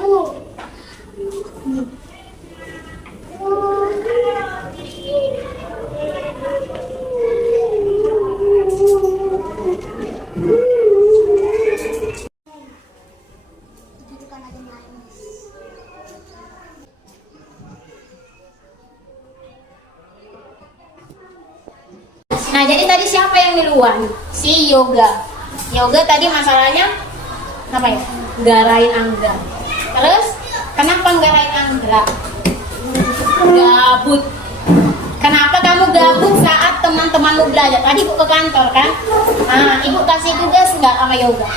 Nah, jadi tadi siapa yang di luar? Si Yoga. Yoga tadi masalahnya apa ya? Garain Anggra. Terus kenapa garain Anggra? Gabut. Kenapa kamu gabut saat teman-temanmu belajar? Tadi ibu ke kantor kan? Nah, ibu kasih tugas nggak sama Yoga?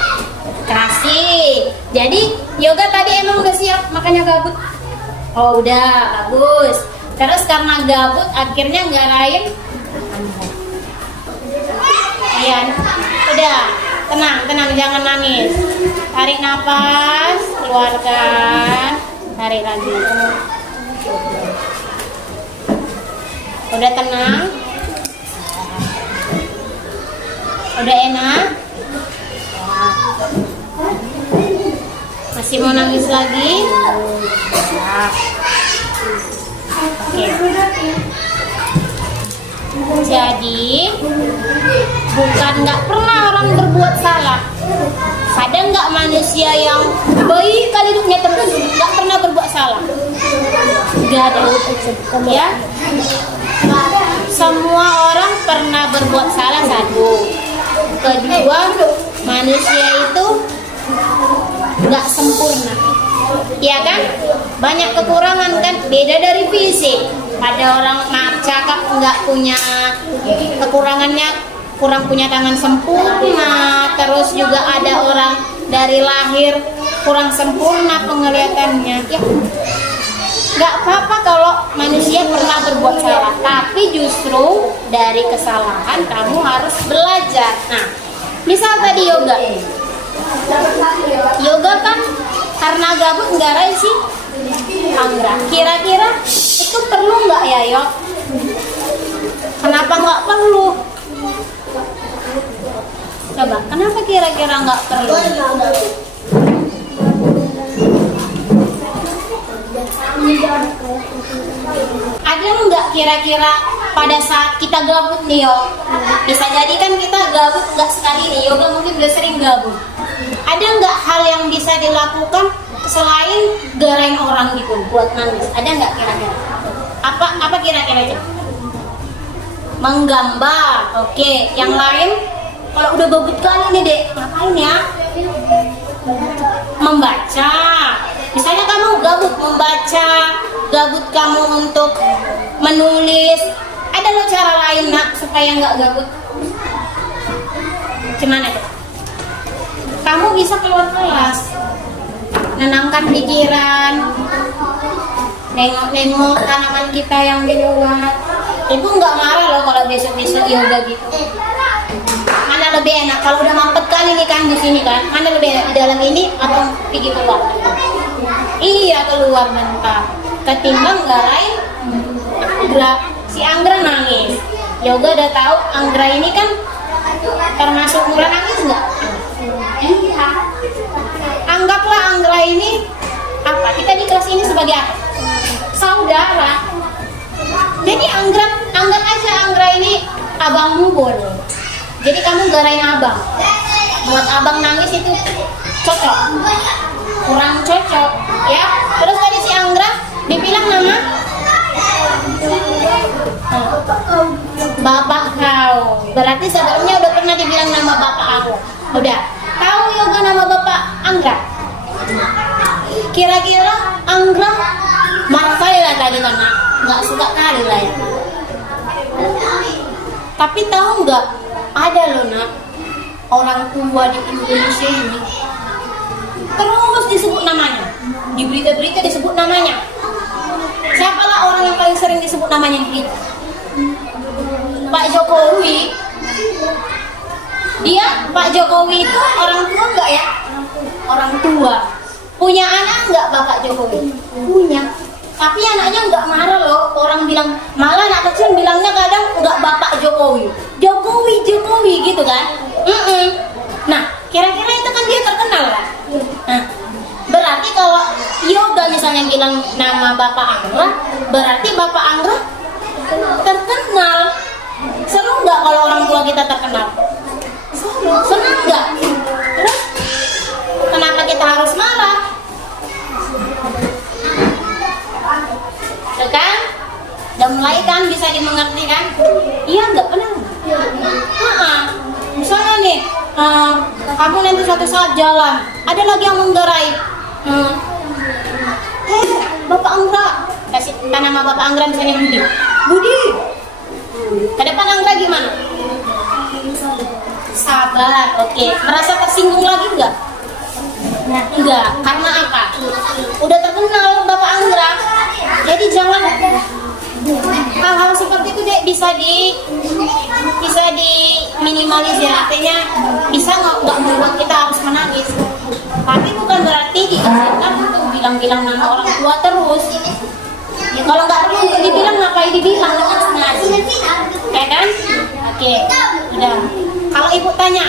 Kasih. Jadi Yoga tadi emang udah siap, makanya gabut. Oh udah, bagus. Terus karena gabut akhirnya garain. Iya, udah, tenang, jangan nangis. Tarik nafas, keluarkan, tarik lagi. Udah tenang, udah enak. Masih mau nangis lagi? Oke. Jadi bukan nggak pernah orang berbuat salah. Ada nggak manusia yang baik kali hidupnya terus nggak pernah berbuat salah? Nggak ada, ya. Semua orang pernah berbuat salah, satu. Kedua, manusia itu nggak sempurna, ya kan? Banyak kekurangan kan? Beda dari fisik. Ada orang cakap nggak punya kekurangannya, kurang punya tangan sempurna. Terus juga ada orang dari lahir kurang sempurna penglihatannya. Ya, nggak apa-apa kalau manusia pernah berbuat salah, tapi justru dari kesalahan kamu harus belajar. Nah, misal tadi Yoga kan karena gabut ngarain sih Anggra. Kira-kira itu perlu nggak ya, Yok? Kenapa nggak perlu? Coba, kenapa kira-kira nggak perlu? Ada nggak kira-kira pada saat kita gabut nih, Yok? Bisa jadi kan kita gabut nggak sekali nih, Yoga mungkin udah sering gabut. Ada nggak hal yang bisa dilakukan selain garain orang gitu buat nangis? Ada nggak kira-kira? Apa kira-kira? Menggambar, oke. Yang lain, kalau udah gabut kali nih dek, ngapain ya? Membaca. Misalnya kamu gabut membaca, gabut kamu untuk menulis. Ada loh cara lain nak supaya nggak gabut. Gimana tuh? Kamu bisa keluar kelas, nenangkan pikiran, nengok-nengok tanaman kita yang di luar. Ibu nggak marah loh kalau besok-besok yoga gitu. Mana lebih enak kalau udah mampet kali nih kan di sini kan? Mana lebih enak, di dalam ini atau pergi keluar? Iya, keluar bentar. Ketimbang garain Anggra. Si Anggra nangis. Yoga udah tahu Anggra ini kan termasuk murah nangis nggak? Iya. Anggaplah Anggra ini apa? Kita di kelas ini sebagai apa? Saudara. Jadi anggap aja Anggra ini abangmu boleh. Jadi kamu garain abang. Buat abang nangis itu cocok. Kurang cocok, ya. Terus tadi si Anggra dibilang nama bapak kau. Berarti sebelumnya udah pernah dibilang nama bapak aku. Udah. Tahu Yoga nama bapak Anggra? Kira-kira Anggra marah kali lah tadi karena nggak suka kali lah ya. Tapi tahu nggak, ada loh nak orang tua di Indonesia ini terus disebut namanya, di berita-berita disebut namanya. Siapalah orang yang paling sering disebut namanya gitu? Pak Jokowi. Dia Pak Jokowi itu orang tua nggak ya? Orang tua. Punya anak nggak Bapak Jokowi? Punya. Tapi anaknya nggak marah loh. Orang bilang, malah anak kecil bilangnya kadang nggak Bapak Jokowi, Jokowi gitu kan? Nah, kira-kira itu kan dia terkenal kan? Nah, berarti kalau Yoga misalnya bilang nama Bapak Anggra, berarti Bapak Anggra terkenal. Seru nggak kalau orang tua kita terkenal? Senang nggak? Terus kenapa kita harus marah? Tuh kan? Udah mulai kan bisa dimengerti kan? Iya nggak pernah? Misalnya nih, kamu nanti suatu saat jalan, ada lagi yang menggerai. Bapak Anggra, kasih nama Bapak Anggra misalnya Budi. Budi, ke depan Anggra gimana? Sabar, oke. Merasa tersinggung lagi enggak? Enggak, karena apa? Udah terkenal Bapak Anggra. Jadi jangan hal-hal seperti itu deh bisa diminimalisir, artinya bisa nggak membuat kita harus menangis. Tapi bukan berarti diizinkan untuk bilang-bilang nama orang tua terus. Ya kalau nggak perlu untuk dibilang, ngapain dibilang dengan sengaja, ya kan? Oke, udah. Kalau ibu tanya,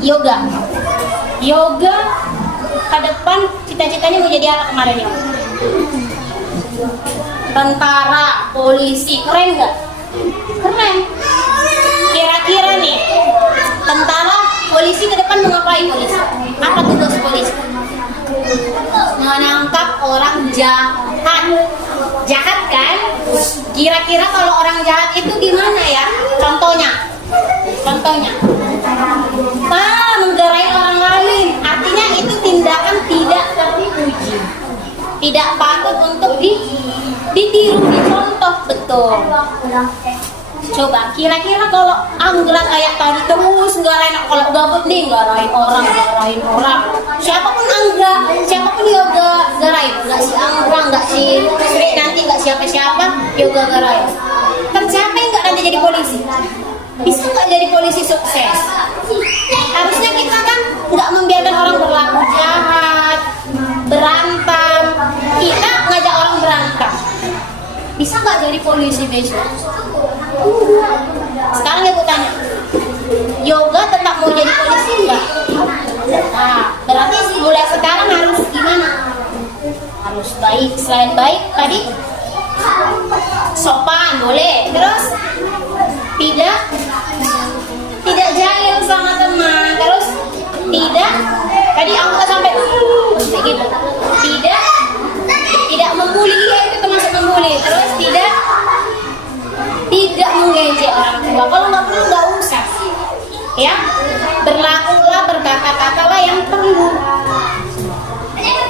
yoga ke depan cita-citanya mau jadi apa kemarin ya? Tentara, polisi, keren nggak? Keren. Kira-kira nih, tentara, polisi ke depan mau ngapain polisi? Apa tugas polisi? Menangkap orang jahat. Jahat kan? Kira-kira kalau orang jahat itu gimana ya? Contohnya, menggerai orang lain. Artinya itu tindakan tidak terpuji, tidak patut untuk ditiru, dicontoh. Betul. Coba kira-kira kalau Anggra kayak tadi terus ngarahin, kalau gabut nih ngarahin orang. Siapapun Anggra, siapapun yoga garain, nggak si Anggra, nggak si Sri, nanti nggak siapa-siapa yoga garain. Tercapai nggak nanti jadi polisi? Bisa nggak jadi polisi sukses? Harusnya kita kan nggak membiarkan orang berlaku jahat, berantem. Kita ngajak orang berantem. Bisa nggak jadi polisi besok? Sekarang ibu tanya, yoga tetap mau jadi polisi enggak? Nah, berarti mulai sekarang harus gimana? Harus baik. Selain baik tadi, sopan boleh. Terus tidak jahil sama teman. Terus tadi angka sampai gitu. Tidak membuli, ya itu termasuk membuli. Terus tidak mengejek orang tua. Kalau nggak perlu nggak usah, ya. Berlakulah, berkata-katalah yang perlu,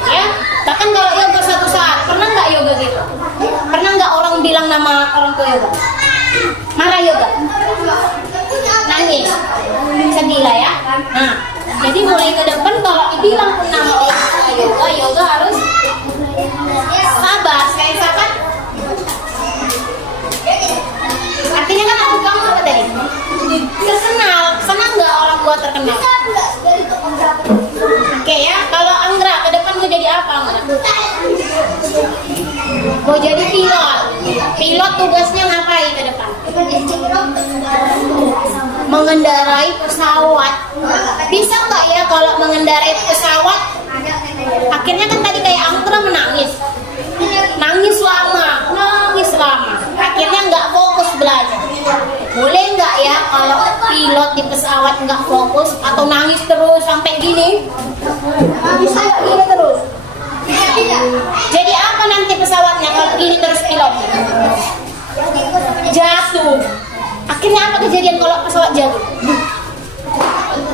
ya. Bahkan kalau yoga suatu saat, pernah nggak yoga gitu? Pernah nggak orang bilang nama orang tua yoga? Marah yoga? Nangis? Sedih lah ya. Nah, jadi mulai ke depan kalau dibilang nama orang tua yoga harus sabar. Kayak sabar. Artinya kan aku kamu apa tadi? Terkenal. Senang nggak orang tua terkenal? Oke ya, kalau Anggra ke depan mau jadi apa Anggra? Mau jadi pilot. Pilot tugasnya ngapain ke depan? Mengendarai pesawat. Bisa nggak ya kalau mengendarai pesawat? Akhirnya kan tadi kayak Anggra nangis lama. Akhirnya nggak fokus belajar. Boleh nggak ya kalau pilot di pesawat nggak fokus atau nangis terus sampai gini? Bisa nggak gini terus? Jadi apa nanti pesawatnya kalau gini terus pilotnya? Jatuh. Akhirnya apa kejadian kalau pesawat jatuh?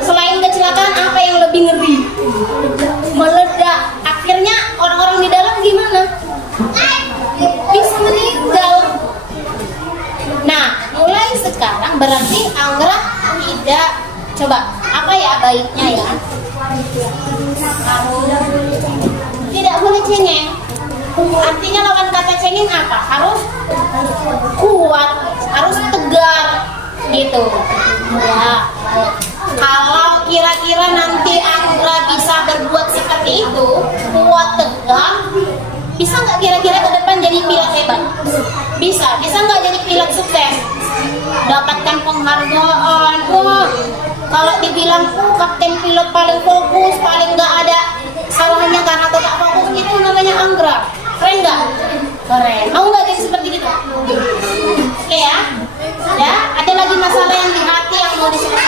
Selain kecelakaan, apa yang lebih ngeri? Meledak. Akhirnya orang-orang di dalam gimana? Bisa meninggal. Nah, mulai sekarang berarti Anggra tidak, coba apa ya baiknya ya? Tidak boleh cengeng. Artinya lawan kata cengeng apa? Harus kuat, harus tegar gitu. Ya. Kalau kira-kira nanti Anggra bisa berbuat seperti itu, kuat, tegar, bisa nggak kira-kira ke depan jadi pilot hebat? Bisa nggak jadi pilot sukses? Dapatkan penghargaan. Kalau dibilang kapten pilot paling fokus, paling nggak ada salahnya karena tetap fokus, itu yang seperti itu. Oke ya. Ya, ada lagi masalah yang di hati yang mau diselesaikan.